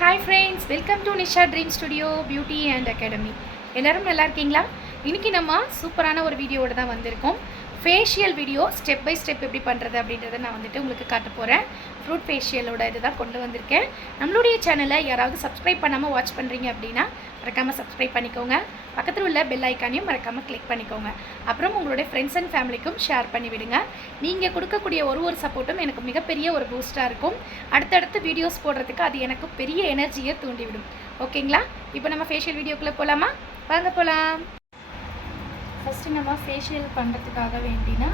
Hi friends, welcome to Nisha dream studio beauty and academy. எல்லோரும் நல்லா இருக்கீங்களா? இன்றைக்கி நம்ம சூப்பரான ஒரு வீடியோவோட தான் வந்திருக்கோம். Facial video step by step எப்படி பண்ணுறது அப்படின்றத நான் உங்களுக்கு காட்ட போகிறேன். ஃப்ரூட் ஃபேஷியலோட இது தான் கொண்டு வந்திருக்கேன். நம்மளுடைய சேனலை யாராவது சப்ஸ்கிரைப் பண்ணாமல் வாட்ச் பண்ணுறீங்க அப்படின்னா மறக்காமல் சப்ஸ்கிரைப் பண்ணிக்கோங்க. பக்கத்தில் உள்ள பெல் ஐக்கானையும் மறக்காமல் கிளிக் பண்ணிக்கோங்க. அப்புறம் உங்களுடைய ஃப்ரெண்ட்ஸ் அண்ட் ஃபேமிலிக்கும் ஷேர் பண்ணிவிடுங்க. நீங்கள் கொடுக்கக்கூடிய ஒரு சப்போர்ட்டும் எனக்கு மிகப்பெரிய ஒரு பூஸ்ட்டாக இருக்கும். அடுத்தடுத்து வீடியோஸ் போடுறதுக்கு அது எனக்கு பெரிய எனர்ஜியை தூண்டிவிடும். ஓகேங்களா? இப்போ நம்ம ஃபேஷியல் வீடியோக்குள்ளே போகலாமா? வாங்க போகலாம். ஃபஸ்ட்டு நம்ம ஃபேஷியல் பண்ணுறதுக்காக வேண்டினா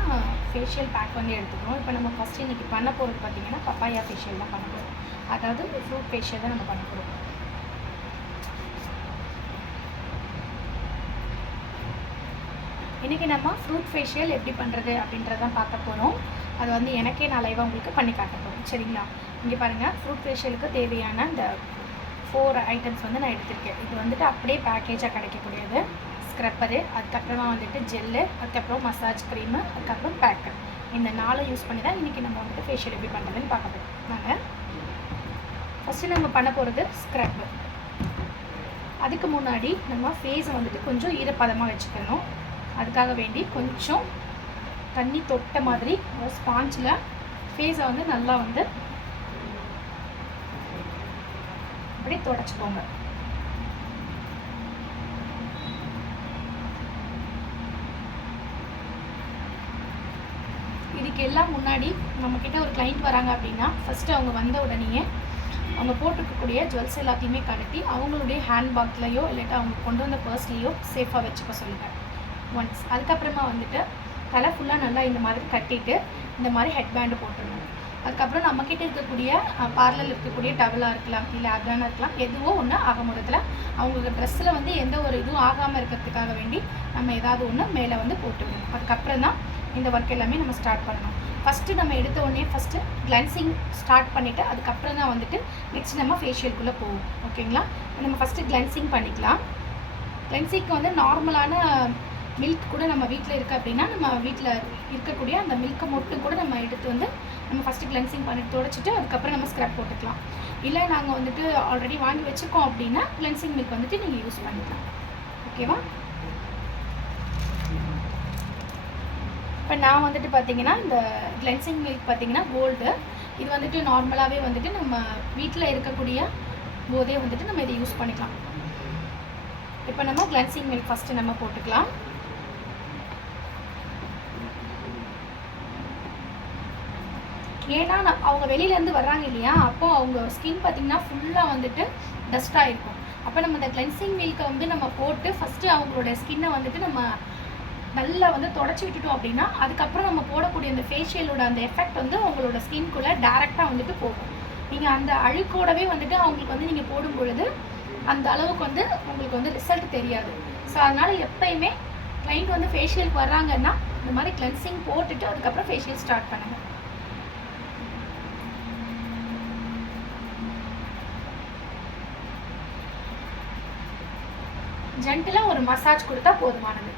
ஃபேஷியல் பேக் எடுத்துக்கிறோம். இப்போ நம்ம ஃபஸ்ட்டு இன்றைக்கி பண்ண போகிறது பார்த்திங்கன்னா பப்பாயா ஃபேஷியல் தான் பண்ண போகிறோம். அதாவது ஃப்ரூட் ஃபேஷியல் தான் நம்ம பண்ண போகிறோம். இன்றைக்கி நம்ம ஃப்ரூட் ஃபேஷியல் எப்படி பண்ணுறது அப்படின்றதான் பார்க்க போகிறோம். அது எனக்கே நான் லைவாக உங்களுக்கு பண்ணி காட்ட போகிறோம். சரிங்களா? இங்கே பாருங்கள், ஃப்ரூட் ஃபேஷியலுக்கு தேவையான இந்த 4 ஐட்டம்ஸ் நான் எடுத்திருக்கேன். இது அப்படியே பேக்கேஜாக கிடைக்கக்கூடியது. ஸ்க்ரப்பரு, அதுக்கப்புறமா ஜெல்லு, அதுக்கப்புறம் மசாஜ் க்ரீமு, அதுக்கப்புறம் பேக்கர். இந்த 4 யூஸ் பண்ணி தான் இன்றைக்கி நம்ம ஃபேஷியல் எப்படி பண்ணுறதுன்னு பார்க்க போகிறோம். நாங்கள் ஃபஸ்ட்டு நம்ம பண்ண போகிறது ஸ்க்ரப்பு. அதுக்கு முன்னாடி நம்ம ஃபேஸை கொஞ்சம் ஈரப்பதமாக வச்சுக்கணும். அதுக்காக வேண்டி கொஞ்சம் தண்ணி தொட்ட மாதிரி ஸ்பாஞ்சில் ஃபேஸை நல்லா அப்படியே தொடச்சிக்கோங்க. இதுக்கு எல்லாம் முன்னாடி நம்மக்கிட்ட ஒரு கிளைண்ட் வராங்க அப்படின்னா ஃபஸ்ட்டு அவங்க வந்த உடனேயே அவங்க போட்டுக்கக்கூடிய ஜுவல்ஸ் எல்லாத்தையுமே கழட்டி அவங்களுடைய ஹேண்ட்பேக்லேயோ இல்லாட்டா அவங்க கொண்டு வந்த பர்ஸ்லேயோ சேஃபாக வச்சுக்க சொல்லுங்கள் ஒன்ஸ். அதுக்கப்புறமா தலை ஃபுல்லாக நல்லா இந்த மாதிரி கட்டிட்டு இந்த மாதிரி ஹெட் பேண்டு போட்டுருணும். அதுக்கப்புறம் நம்மக்கிட்ட இருக்கக்கூடிய பார்லரில் இருக்கக்கூடிய டவலாக இருக்கலாம், இல்லை அப்டானாக இருக்கலாம், எதுவோ ஒன்று ஆக முதல்ல அவங்களுக்கு ட்ரெஸ்ஸில் எந்த ஒரு இதுவும் ஆகாமல் இருக்கிறதுக்காக வேண்டி நம்ம ஏதாவது ஒன்று மேலே போட்டுவிடணும். அதுக்கப்புறம் தான் இந்த ஒர்க் எல்லாமே நம்ம ஸ்டார்ட் பண்ணணும். ஃபஸ்ட்டு நம்ம எடுத்த உடனே ஃபஸ்ட்டு கிளென்சிங் ஸ்டார்ட் பண்ணிவிட்டு அதுக்கப்புறம் தான் நெக்ஸ்ட் நம்ம ஃபேஷியலுக்குள்ளே போவோம். ஓகேங்களா? நம்ம ஃபஸ்ட்டு கிளென்சிங் பண்ணிக்கலாம். கிளென்சிங்க்கு நார்மலான மில்க் கூட நம்ம வீட்டில் இருக்குது அப்படின்னா நம்ம வீட்டில் இருக்கக்கூடிய அந்த மில்க்கை மட்டும் கூட நம்ம எடுத்து நம்ம ஃபஸ்ட்டு கிளென்சிங் பண்ணி துடைச்சிட்டு அதுக்கப்புறம் நம்ம ஸ்க்ரப் போட்டுக்கலாம். இல்லை நாங்கள் ஆல்ரெடி வாங்கி வச்சுருக்கோம் அப்படின்னா கிளென்சிங் மில்க் நீங்கள் யூஸ் பண்ணிக்கலாம். ஓகேவா? இப்போ நான் பார்த்தீங்கன்னா இந்த கிளென்சிங் மில்க் பார்த்தீங்கன்னா கோல்டு. இது நார்மலாகவே நம்ம வீட்டில் இருக்கக்கூடிய போதே நம்ம இதை யூஸ் பண்ணிக்கலாம். இப்போ நம்ம கிளென்சிங் மில்க் ஃபஸ்ட்டு நம்ம போட்டுக்கலாம். ஏன்னா அவங்க வெளியிலேருந்து வர்றாங்க இல்லையா, அப்போது அவங்க ஸ்கின் பார்த்திங்கன்னா ஃபுல்லாக டஸ்ட்டாக இருக்கும். அப்போ நம்ம இந்த கிளென்சிங் மில்கை நம்ம போட்டு ஃபஸ்ட்டு அவங்களோட ஸ்கின்னை நம்ம நல்லா தொடச்சி விட்டுட்டோம் அப்படின்னா அதுக்கப்புறம் நம்ம போடக்கூடிய அந்த ஃபேஷியலோட அந்த எஃபெக்ட் அவங்களோட ஸ்கின்குள்ளே டேரெக்டாக போகும். நீங்கள் அந்த அழுக்கோடவே அவங்களுக்கு நீங்கள் போடும் பொழுது அந்த அளவுக்கு உங்களுக்கு ரிசல்ட் தெரியாது. ஸோ அதனால் எப்போயுமே கிளைண்ட் ஃபேஷியலுக்கு வர்றாங்கன்னா இந்த மாதிரி கிளென்சிங் போட்டுட்டு அதுக்கப்புறம் ஃபேஷியல் ஸ்டார்ட் பண்ணுங்கள். ஜென்டிலாக ஒரு மசாஜ் கொடுத்தா போதுமானது.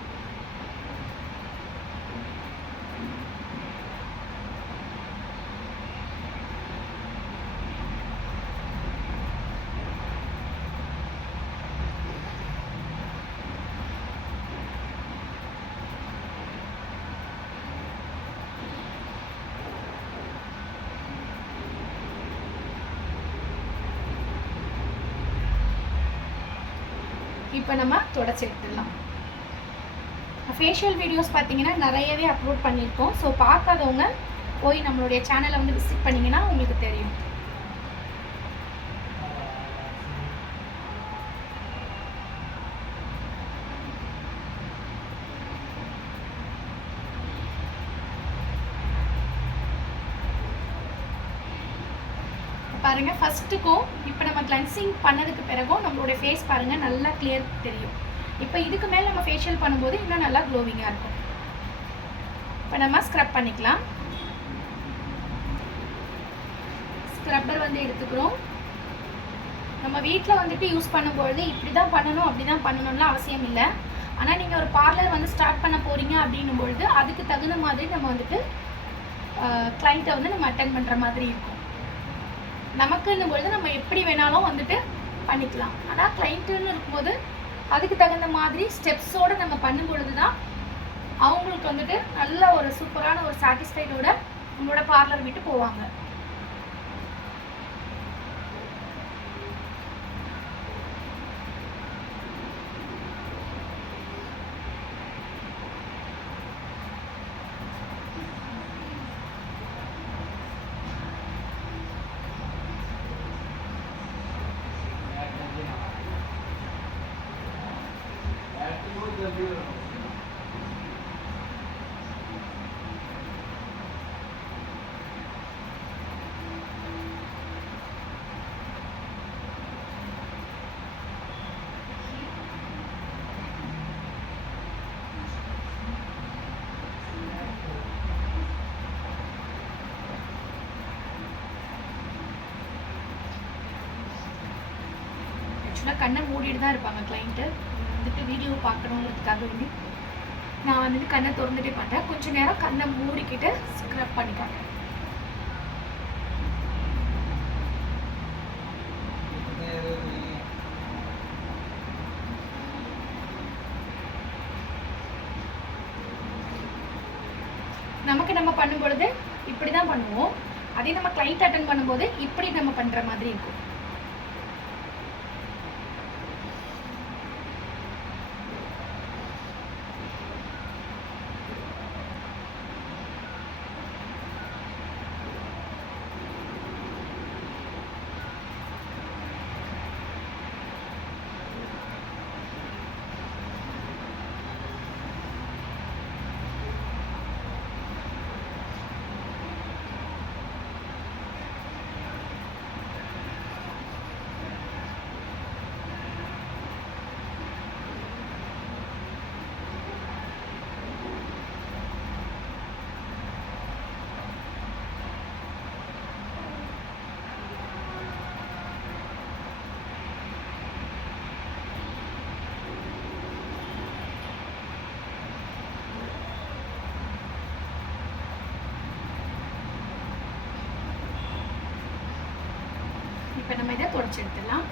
இப்போ நம்ம தொடச்சி எடுத்துடலாம். ஃபேஷியல் வீடியோஸ் பார்த்தீங்கன்னா நிறையவே அப்லோட் பண்ணியிருக்கோம். ஸோ பார்க்காதவங்க போய் நம்மளுடைய சேனலை விசிட் பண்ணிங்கன்னா உங்களுக்கு தெரியும். பாருங்கள், ஃபஸ்ட்டுக்கும் இப்போ நம்ம கிளென்சிங் பண்ணதுக்கு பிறகும் நம்மளுடைய ஃபேஸ் பாருங்கள் நல்லா கிளியர் தெரியும். இப்போ இதுக்கு மேலே நம்ம ஃபேஷியல் பண்ணும்போது இன்னும் நல்லா க்ளோவிங்காக இருக்கும். இப்போ நம்ம ஸ்க்ரப் பண்ணிக்கலாம். ஸ்க்ரப்பர் எடுத்துக்கிறோம். நம்ம வீட்டில் யூஸ் பண்ணும்பொழுது இப்படி தான் பண்ணணும் அப்படி தான் பண்ணணும்லாம் அவசியம் இல்லை. ஆனால் நீங்கள் ஒரு பார்லர் ஸ்டார்ட் பண்ண போகிறீங்க அப்படின்னும் பொழுது அதுக்கு தகுந்த மாதிரி நம்ம கிளைண்ட்டை நம்ம அட்டென்ட் பண்ணுற மாதிரி இருக்கும். நமக்குன்னும் பொழுது நம்ம எப்படி வேணாலும் வந்துட்டு பண்ணிக்கலாம். ஆனால் கிளைண்ட்டுன்னு இருக்கும்போது அதுக்கு தகுந்த மாதிரி ஸ்டெப்ஸோடு நம்ம பண்ணும் பொழுது தான் அவங்களுக்கு வந்துட்டு நல்ல ஒரு சூப்பரான ஒரு சாட்டிஸ்ஃபைடோட உங்களோட பார்லர் விட்டு போவாங்க. கண்ணை மூடிட்டு தான் இருப்பாங்க கிளைண்ட்டு. வந்துட்டு வீடியோ பார்க்கணுங்கிறதுக்காக வேண்டி நான் வந்துட்டு கண்ணை திறந்துட்டே பார்த்தேன். கொஞ்சம் நேரம் கண்ணை மூடிக்கிட்டு ஸ்க்ரப் பண்ணிக்காங்க. நமக்கு நம்ம பண்ணும் பொழுது இப்படி தான் பண்ணுவோம். அதே நம்ம கிளைண்ட் அட்டன் பண்ணும்போது இப்படி நம்ம பண்ணுற மாதிரி இருக்கும். இப்போ நம்ம இதை தொடச்சி எடுத்துடலாம்.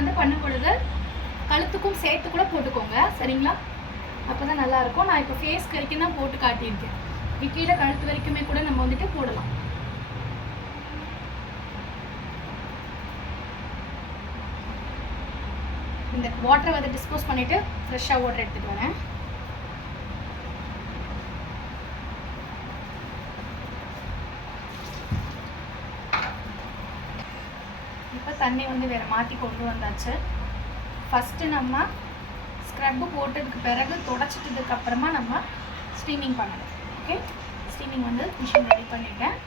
வந்து பண்ணும் பொழுது கழுத்துக்கும் சேர்த்து கூட போட்டுக்கோங்க, சரிங்களா? அப்போ தான் நல்லாயிருக்கும். நான் இப்போ ஃபேஸ்க்கு வரைக்கும் தான் போட்டு காட்டியிருக்கேன். கீழே கழுத்து வரைக்குமே கூட நம்ம வந்துட்டு போடலாம். இந்த வாட்டரை வந்து டிஸ்போஸ் பண்ணிவிட்டு ஃப்ரெஷ்ஷாக வாட்டர் எடுத்துகிட்டு வரேன். இப்போ தண்ணி வந்து வேறு மாற்றி கொண்டு வந்தாச்சு. ஃபஸ்ட்டு நம்ம ஸ்க்ரப்பு போட்டதுக்கு பிறகு தொடச்சிட்டதுக்கப்புறமா நம்ம ஸ்டீமிங் பண்ணணும். ஓகே, ஸ்டீமிங் வந்து மிஷின் ரெடி பண்ணிட்டேன்.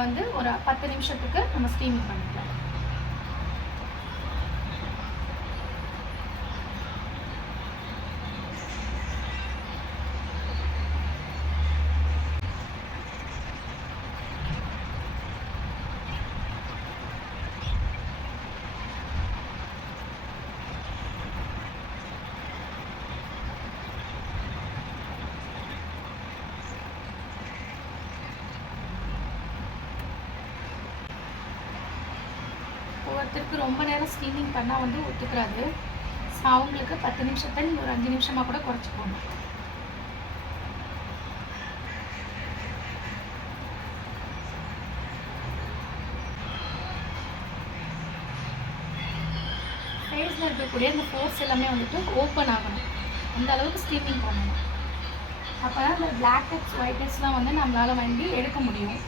வந்து ஒரு 10 நிமிஷத்துக்கு நம்ம ஸ்டீமிங் பண்ணிக்கலாம். ஒருத்தருக்கு ரொம்ப நேரம் ஸ்டீமிங் பண்ணால் வந்து ஒத்துக்கிறாது. ஸோ அவங்களுக்கு 10 நிமிஷத்தை நீங்கள் ஒரு 5 நிமிஷமாக கூட குறைச்சிக்கோங்க. ஃபேஸில் இருக்கக்கூடிய இந்த போர்ஸ் எல்லாமே வந்துட்டு ஓப்பன் ஆகணும். அந்த அளவுக்கு ஸ்டீமிங் பண்ணணும். அப்போ தான் இந்த பிளாக் ஹெட்ஸ் ஒயிட் ஹெட்ஸ்லாம் வந்து நம்மளால் வந்து எடுக்க முடியும்.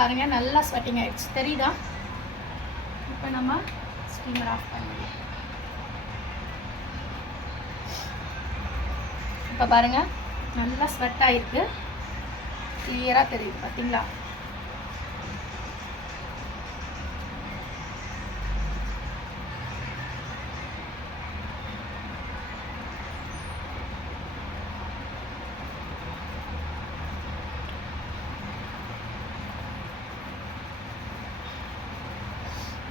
பாருங்கள் நல்லா ஸ்வெட்டிங் ஆகிடுச்சு, தெரியுதா? இப்போ நம்ம ஸ்டீமர் ஆஃப் பண்ணிடலாம். இப்போ பாருங்கள் நல்லா ஸ்வெட் ஆகிருக்கு, கிளியராக தெரியுது பார்த்தீங்களா?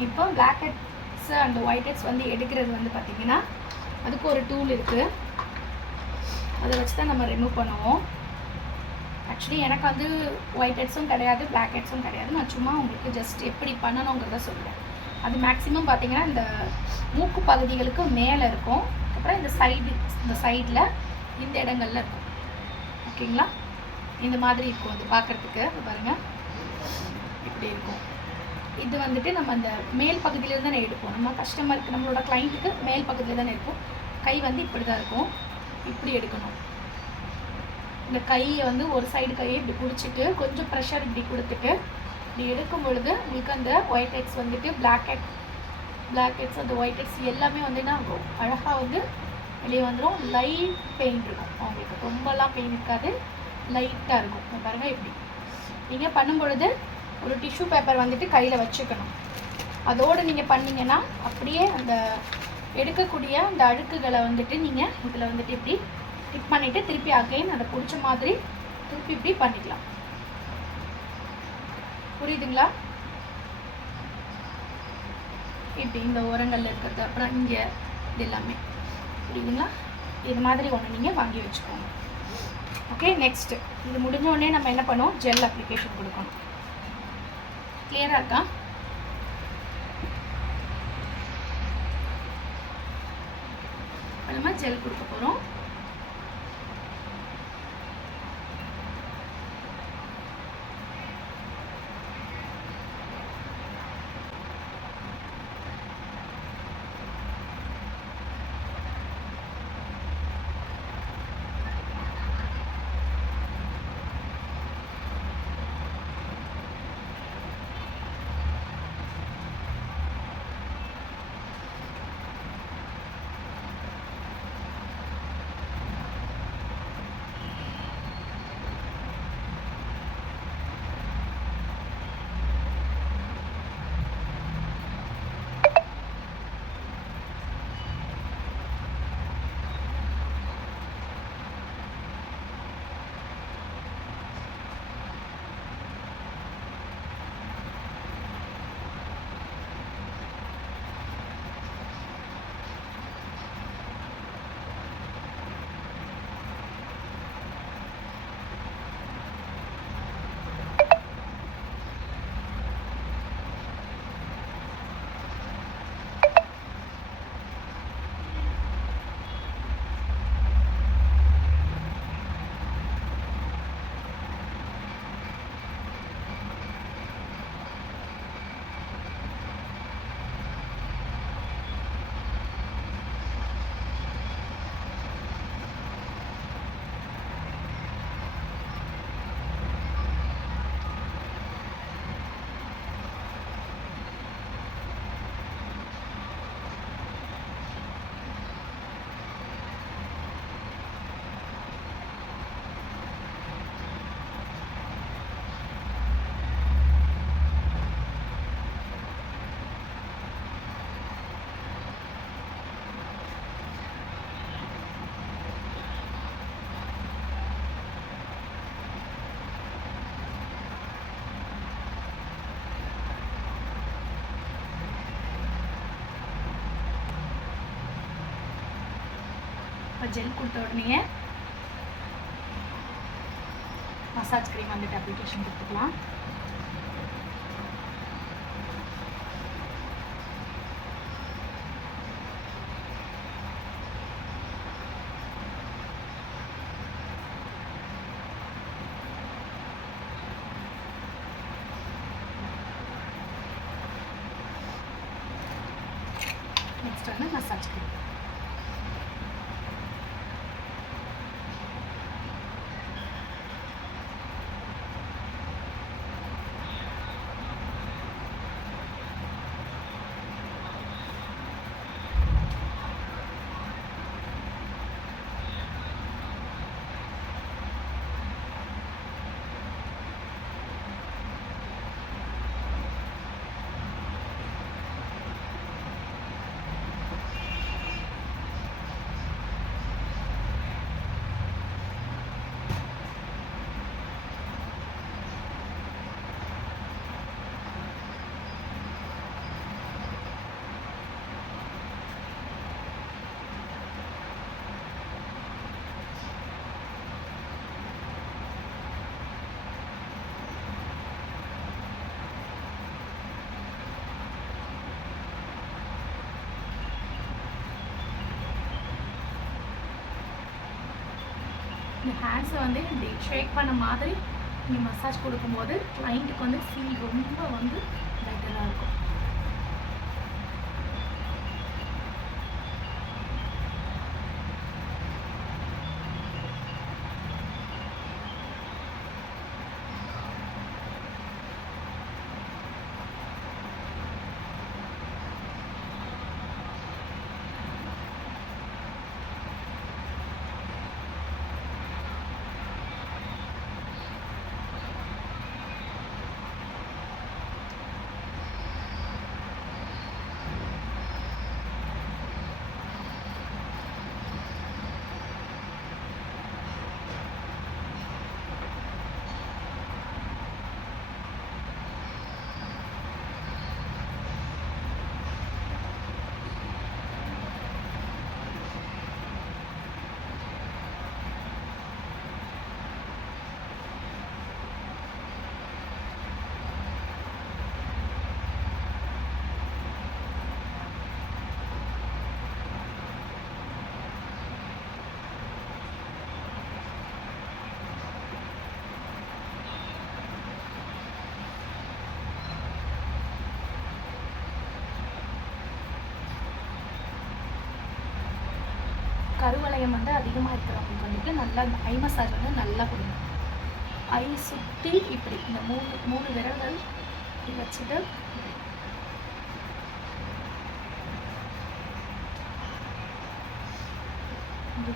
இப்போ blackheads and whiteheads வந்து எடுக்கிறது வந்து பார்த்திங்கன்னா அதுக்கு ஒரு டூல் இருக்குது, அதை வச்சு தான் நம்ம ரிமூவ் பண்ணுவோம். ஆக்சுவலி எனக்கு வந்து ஒயிட் ஹெட்ஸும் கிடையாது, பிளாக் ஹெட்ஸும் கிடையாது. நான் சும்மா உங்களுக்கு ஜஸ்ட் எப்படி பண்ணணுங்கிறத சொல்லுவேன். அது மேக்ஸிமம் பார்த்திங்கன்னா இந்த மூக்கு பகுதிகளுக்கு மேலே இருக்கும், அப்புறம் இந்த சைடில் இந்த இடங்கள்ல இருக்கும். ஓகேங்களா? இந்த மாதிரி இருக்கும் அது பார்க்குறதுக்கு. பாருங்கள் இப்படி இருக்கும். இது வந்துட்டு நம்ம அந்த மேல் பகுதியில் தானே எடுப்போம். நம்ம கஸ்டமருக்கு, நம்மளோட கிளைண்ட்டுக்கு மேல் பகுதியில் தானே இருக்கும். கை வந்து இப்படி தான் இருக்கும், இப்படி எடுக்கணும். இந்த கையை வந்து ஒரு சைடு கையை இப்படி பிடிச்சிட்டு கொஞ்சம் ப்ரெஷர் இப்படி கொடுத்துட்டு இப்படி எடுக்கும் பொழுது உங்களுக்கு அந்த ஒயிட் ஹெட்ஸ் வந்துட்டு பிளாக் ஹெட்ஸ் அந்த ஒயிட் ஹெட்ஸ் எல்லாமே வந்து என்ன ஆகும், அழகாக வந்து வெளியே வந்துடும். லைட் பெயின் இருக்கும் அவங்களுக்கு, ரொம்பலாம் பெயின் இருக்காது, லைட்டாக இருக்கும். பாருங்கள் இப்படி நீங்கள் பண்ணும் பொழுது ஒரு டிஷ்யூ பேப்பர் வந்துட்டு கையில் வச்சுக்கணும். அதோடு நீங்கள் பண்ணிங்கன்னா அப்படியே அந்த எடுக்கக்கூடிய அந்த அழுக்குகளை வந்துட்டு நீங்கள் இதில் வந்துட்டு இப்படி டிப் பண்ணிவிட்டு திருப்பி அகைன் அதை பிடிச்ச மாதிரி திருப்பி இப்படி பண்ணிக்கலாம். புரியுதுங்களா? இப்படி இந்த ஓரங்களில் இருக்கிறது, அப்புறம் இங்கே இது எல்லாமே புரியுதுங்களா? இது மாதிரி ஒன்று நீங்கள் வாங்கி வச்சுக்கோங்க. ஓகே, நெக்ஸ்ட்டு இது முடிஞ்ச உடனே நம்ம என்ன பண்ணுவோம், ஜெல் அப்ளிகேஷன் கொடுக்கணும். கிளியராக இருக்கா? நம்ம ஜெல் கொடுக்க போகிறோம். இப்போ ஜெல் கொடுத்த உடனே மசாஜ் க்ரீம் வந்துட்டு அப்ளிகேஷன் கொடுத்துக்கலாம். நெக்ஸ்ட் வந்து மசாஜ் க்ரீம். ஹேண்ட்ஸை வந்து இப்படி ஷேக் பண்ண மாதிரி நீங்கள் மசாஜ் கொடுக்கும்போது கிளைண்ட்டுக்கு வந்து ஃபீல் ரொம்ப வந்து பெட்டராக இருக்கும். கருவளையம் வந்து அதிகமாக இருக்கிறவங்களுக்கு வந்துட்டு நல்லா இந்த ஐ மசாஜ் வந்து நல்லா கொடுங்க. ஐ சுற்றி இப்படி இந்த மூணு விரல்கள் வச்சுட்டு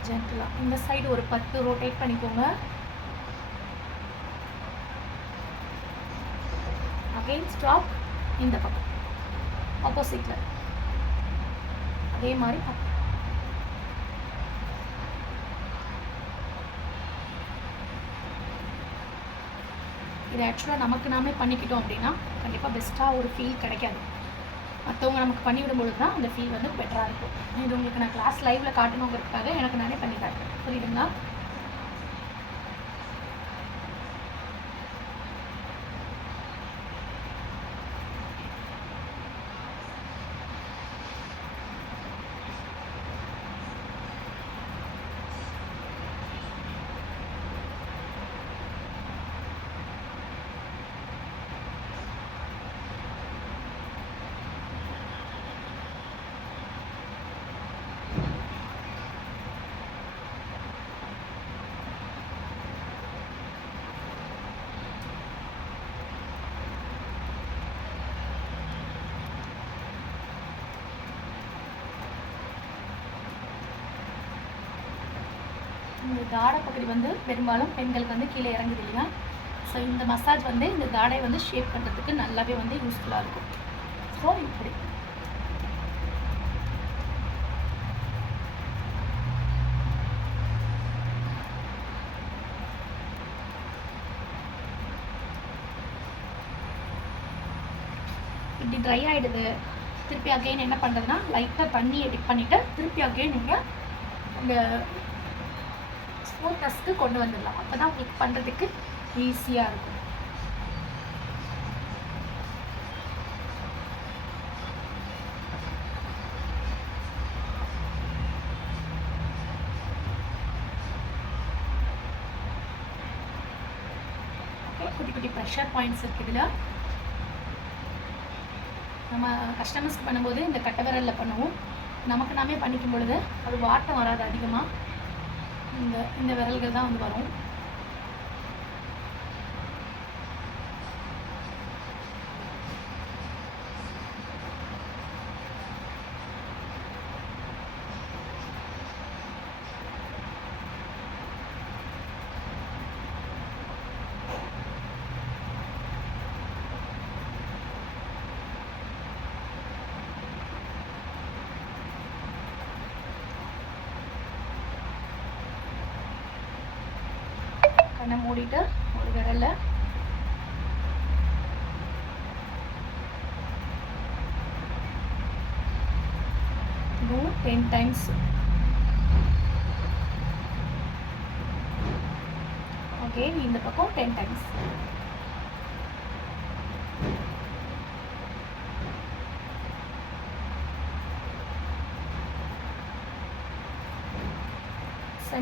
ஜென்டலாக இந்த சைடு ஒரு 10 ரொட்டேட் பண்ணிக்கோங்க. Again stop. இந்த பக்கம் ஆப்போசிட்டில் அதே மாதிரி இதை ஆக்சுவலாக நமக்கு நாமே பண்ணிக்கிட்டோம் அப்படின்னா கண்டிப்பாக பெஸ்ட்டாக ஒரு ஃபீல் கிடைக்காது. மற்றவங்க நமக்கு பண்ணிவிடும்பொழுது தான் அந்த ஃபீல் வந்து பெட்டராக இருக்கும். இது உங்களுக்கு நான் கிளாஸ் லைவில் காட்டணுங்கிறதுக்காக எனக்கு நானே பண்ணி காட்டுறேன். புரியுதுங்களா? இந்த தாடை பகுதி வந்து பெரும்பாலும் பெண்களுக்கு வந்து கீழே இறங்குது இல்லையா? ஸோ இந்த மசாஜ் வந்து இந்த தாடை வந்து ஷேப் பண்ணுறதுக்கு நல்லாவே வந்து யூஸ்ஃபுல்லாக இருக்கும். ஸோ இப்படி இப்படி ட்ரை ஆகிடுது. திருப்பி அகைன் என்ன பண்ணுறதுன்னா லைட்டாக தண்ணியை டிப் பண்ணிவிட்டு திருப்பி அகைன் நீங்கள் இந்த ஸ்மூத்னஸ்க்கு கொண்டு வந்துடலாம். அப்போ தான் உங்களுக்கு பண்ணுறதுக்கு ஈஸியாக இருக்கும். குட்டி குட்டி ப்ரெஷர் பாயிண்ட்ஸ் இருக்குது இதில். நம்ம கஸ்டமர்ஸ்க்கு பண்ணும்போது இந்த கட்டை விரலில் பண்ணுவோம். நமக்கு நாமே பண்ணிக்கும் பொழுது அது வாட்டம் வராது. அதிகமாக இந்த விரல்கள் தான் வந்து வரும். கண்ணை மூடிட்டு ஒரு விரல்ல do 10 times. Again இந்த பக்கம் 10 times.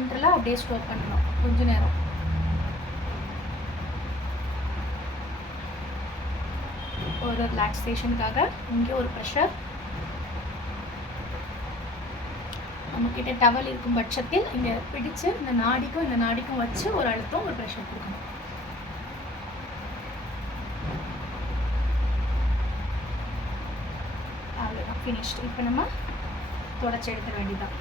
சென்டரில் அப்படியே ஸ்டோர் பண்ணணும் கொஞ்ச நேரம். ஒரு ரிலாக்ஸேஷனுக்காக இங்கே ஒரு ப்ரெஷர். நம்மக்கிட்ட டவல் இருக்கும் பட்சத்தில் இங்கே பிடிச்சு இந்த நாடிக்கும் வச்சு ஒரு அழுத்தம், ஒரு ப்ரெஷர் கொடுக்கணும். அவ்வளோதான், ஃபினிஷ்டு. இப்போ நம்ம தொடச்சி எடுக்க வேண்டியதான்.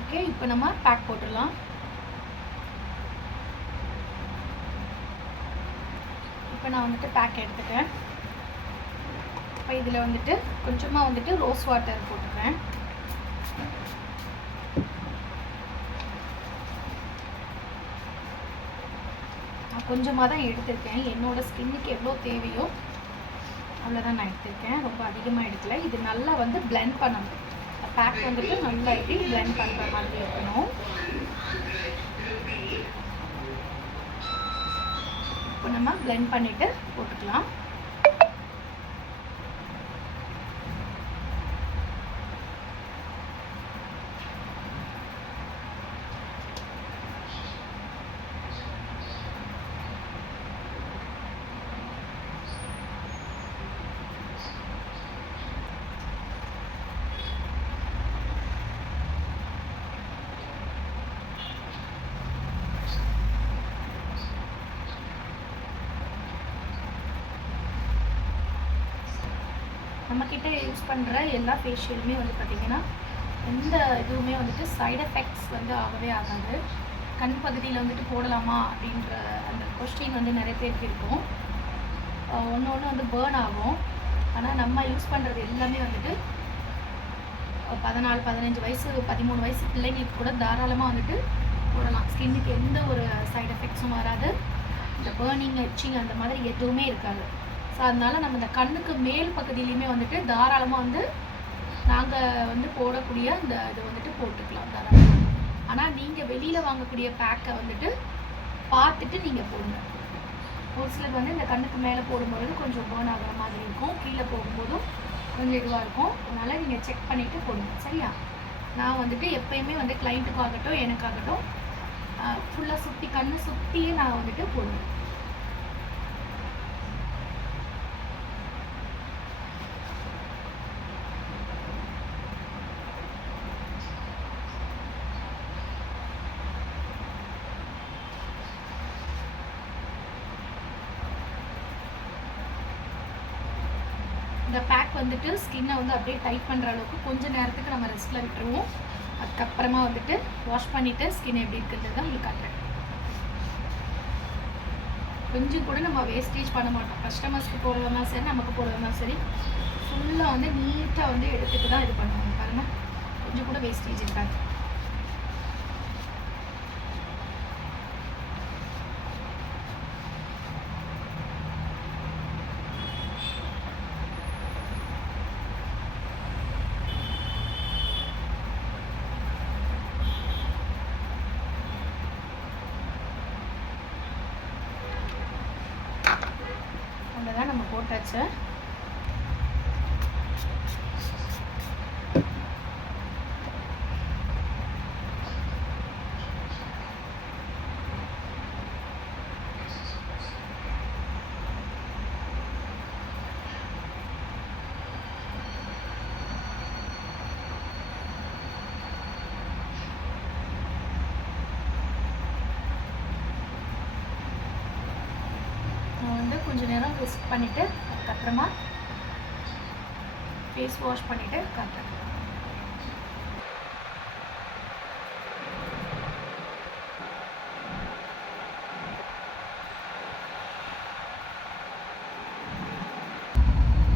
ஓகே, இப்போ நம்ம பேக் போட்டுடலாம். இப்போ நான் வந்துட்டு பேக் எடுத்துக்கிறேன். இப்போ இதில் வந்துட்டு கொஞ்சமாக வந்துட்டு ரோஸ் வாட்டர் போட்டுக்கிறேன். நான் கொஞ்சமாக தான் எடுத்திருக்கேன். என்னோடய ஸ்கின்னுக்கு எவ்வளோ தேவையோ அவ்வளோதான் நான் எடுத்திருக்கேன். ரொம்ப அதிகமாக எடுக்கல. இது நல்லா வந்து பிளெண்ட் பண்ணணும். பேக் வந்துட்டு நல்லா இப்படி பிளெண்ட் பண்ணுற மாதிரி இருக்கணும். இப்போ நம்ம பிளெண்ட் பண்ணிவிட்டு போட்டுக்கலாம். நம்மக்கிட்ட யூஸ் பண்ணுற எல்லா ஃபேஷியலுமே வந்து பார்த்திங்கன்னா எந்த இதுவுமே வந்துட்டு சைட் எஃபெக்ட்ஸ் வந்து ஆகவே ஆகாது. கண் பகுதியில் வந்துட்டு போடலாமா அப்படின்ற அந்த கொஸ்டின் வந்து நிறைய பேருக்கு இருக்கும். ஒன்று வந்து பேர்ன் ஆகும். ஆனால் நம்ம யூஸ் பண்ணுறது எல்லாமே வந்துட்டு 14, 15 வயசு, 13 வயசு பிள்ளைங்களுக்கு கூட தாராளமாக வந்துட்டு போடலாம். ஸ்கின்னுக்கு எந்த ஒரு சைட் எஃபெக்ட்ஸும் வராது. இந்த பேர்னிங், எச்சிங் அந்த மாதிரி எதுவுமே இருக்காது. ஸோ அதனால் நம்ம இந்த கண்ணுக்கு மேல் பகுதியிலையுமே வந்துட்டு தாராளமாக வந்து நாங்கள் வந்து போடக்கூடிய இந்த இது வந்துட்டு போட்டுக்கலாம் தாராளமாக. ஆனால் நீங்கள் வெளியில் வாங்கக்கூடிய பேக்கை வந்துட்டு பார்த்துட்டு நீங்கள் போடுங்க. ஒரு சிலர் வந்து இந்த கண்ணுக்கு மேலே போடும்போது கொஞ்சம் பேர்ன் ஆகிற மாதிரி இருக்கும், கீழே போகும்போதும் கொஞ்சம் இதுவாக இருக்கும். அதனால் நீங்கள் செக் பண்ணிவிட்டு போடுங்க, சரியா? நான் வந்துட்டு எப்போயுமே வந்து கிளைண்ட்டுக்காகட்டும் எனக்காகட்டும் ஃபுல்லாக சுற்றி கண்ணு சுற்றியே நான் வந்துட்டு போடுவேன். இந்த பேக் வந்துட்டு ஸ்கின்னை வந்து அப்படியே டைட் பண்ணுற அளவுக்கு கொஞ்சம் நேரத்துக்கு நம்ம ரெஸ்ட்டில் விட்டுருவோம். அதுக்கப்புறமா வந்துட்டு வாஷ் பண்ணிவிட்டு ஸ்கின் எப்படி இருக்குன்றது தான் உங்களுக்கு காட்டுறேன். கொஞ்சம் கூட நம்ம வேஸ்டேஜ் பண்ண மாட்டோம். கஸ்டமர்ஸ்க்கு போடுறதா சரி, நமக்கு போடுறதா சரி, ஃபுல்லாக வந்து நீட்டாக வந்து எடுத்துகிட்டு தான் இது பண்ணுவாங்க. பாருங்கள், கொஞ்சம் கூட வேஸ்டேஜ் இருக்காது. அவ்வளோதான், நம்ம போட்டாச்சு. கொஞ்ச நேரம் ரெஸ்ட் பண்ணிவிட்டு அதுக்கப்புறமா ஃபேஸ் வாஷ் பண்ணிவிட்டு காட்டுறேன்.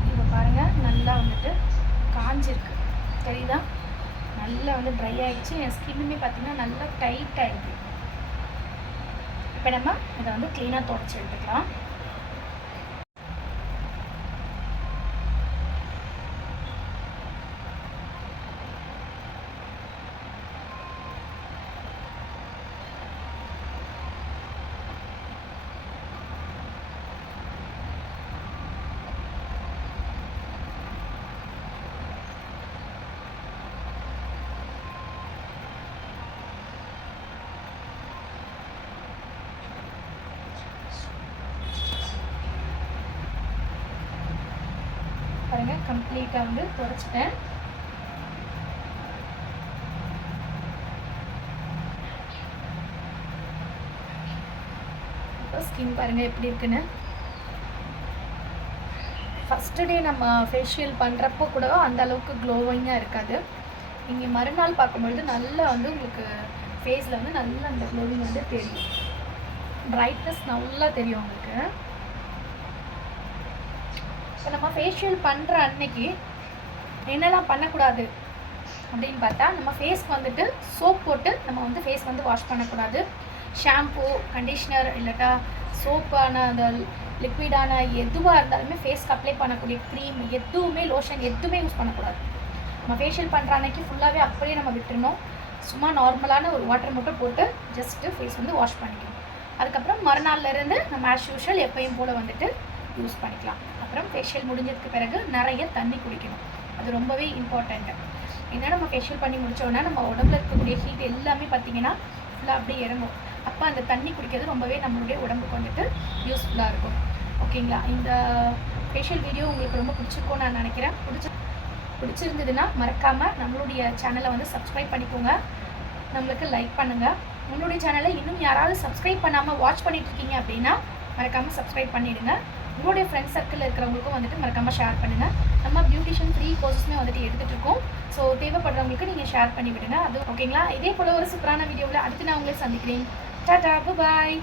இப்போ பாருங்கள், நல்லா வந்துட்டு காஞ்சிருக்கு, தெரியுதா? நல்லா வந்து ட்ரை ஆகிடுச்சு. என் ஸ்கின்னுமே பார்த்திங்கன்னா நல்லா டைட் ஆகிடுது. இப்போ நம்ம இதை வந்து க்ளீனாக துடைச்சி எடுத்துக்கலாம். பாருங்கள், கம்ப்ளீட்டாக வந்து துடைச்சிட்டேன். இப்போ ஸ்கின் பாருங்கள் எப்படி இருக்குன்னு. ஃபஸ்ட்டு டே நம்ம ஃபேஷியல் பண்ணுறப்போ கூட அந்த அளவுக்கு க்ளோவிங்காக இருக்காது. நீங்கள் மறுநாள் பார்க்கும்பொழுது நல்லா வந்து உங்களுக்கு ஃபேஸில் வந்து நல்லா அந்த க்ளோவிங் வந்து தெரியும், பிரைட்னஸ் நல்லா தெரியும் உங்களுக்கு. இப்போ நம்ம ஃபேஷியல் பண்ணுற அன்னைக்கு என்னெல்லாம் பண்ணக்கூடாது அப்படின்னு பார்த்தா, நம்ம ஃபேஸ்க்கு வந்துட்டு சோப் போட்டு நம்ம வந்து ஃபேஸ் வந்து வாஷ் பண்ணக்கூடாது. ஷாம்பூ, கண்டிஷ்னர், இல்லாட்டா சோப்பான அந்த லிக்விடான எதுவாக இருந்தாலுமே ஃபேஸ்க்கு அப்ளை பண்ணக்கூடிய க்ரீம் எதுவுமே, லோஷன் எதுவுமே யூஸ் பண்ணக்கூடாது. நம்ம ஃபேஷியல் பண்ணுற அன்னைக்கு ஃபுல்லாகவே அப்படியே நம்ம விட்டுருணும். சும்மா நார்மலான ஒரு வாட்டர் மட்டும் போட்டு ஜஸ்ட்டு ஃபேஸ் வந்து வாஷ் பண்ணிக்கணும். அதுக்கப்புறம் மறுநாள்லேருந்து நம்ம ஆஸ் யூஷுவல் எப்பயும் போல் வந்துட்டு யூஸ் பண்ணிக்கலாம். அப்புறம் ஃபேஷியல் முடிஞ்சதுக்கு பிறகு நிறைய தண்ணி குடிக்கணும், அது ரொம்பவே இம்பார்ட்டண்ட்டு. ஏன்னா நம்ம ஃபேஷியல் பண்ணி முடித்தோன்னா நம்ம உடம்புல இருக்கக்கூடிய ஹீட் எல்லாமே பார்த்திங்கன்னா ஃபுல்லாக அப்படியே இறங்கும். அப்போ அந்த தண்ணி குடிக்கிறது ரொம்பவே நம்மளுடைய உடம்புக்கு வந்துட்டு யூஸ்ஃபுல்லாக இருக்கும். ஓகேங்களா? இந்த ஃபேஷியல் வீடியோ உங்களுக்கு ரொம்ப பிடிச்சிருக்கும்னு நான் நினைக்கிறேன். பிடிச்சிருந்ததுன்னா மறக்காமல் நம்மளுடைய சேனலை வந்து சப்ஸ்கிரைப் பண்ணிக்கோங்க, நம்மளுக்கு லைக் பண்ணுங்கள். நம்மளுடைய சேனலை இன்னும் யாராவது சப்ஸ்கிரைப் பண்ணாமல் வாட்ச் பண்ணிட்டுருக்கீங்க அப்படின்னா மறக்காமல் சப்ஸ்கிரைப் பண்ணிவிடுங்க. உங்களுடைய ஃப்ரெண்ட்ஸ் சர்க்கிளில் இருக்கிறவங்களுக்கும் வந்துட்டு மறக்காமல் ஷேர் பண்ணுங்கள். நம்ம பியூட்டிஷியன் ஃப்ரீ கோர்ஸஸ்மே வந்துட்டு எடுத்துகிட்டு இருக்கோம். ஸோ தேவைப்படுறவங்களுக்கு நீங்கள் ஷேர் பண்ணி விடுங்க. அது ஓகேங்களா? இதே போல் ஒரு சூப்பரான வீடியோவில் அடுத்து நான் உங்களை சந்திக்கிறேன். டாடா, பாய்.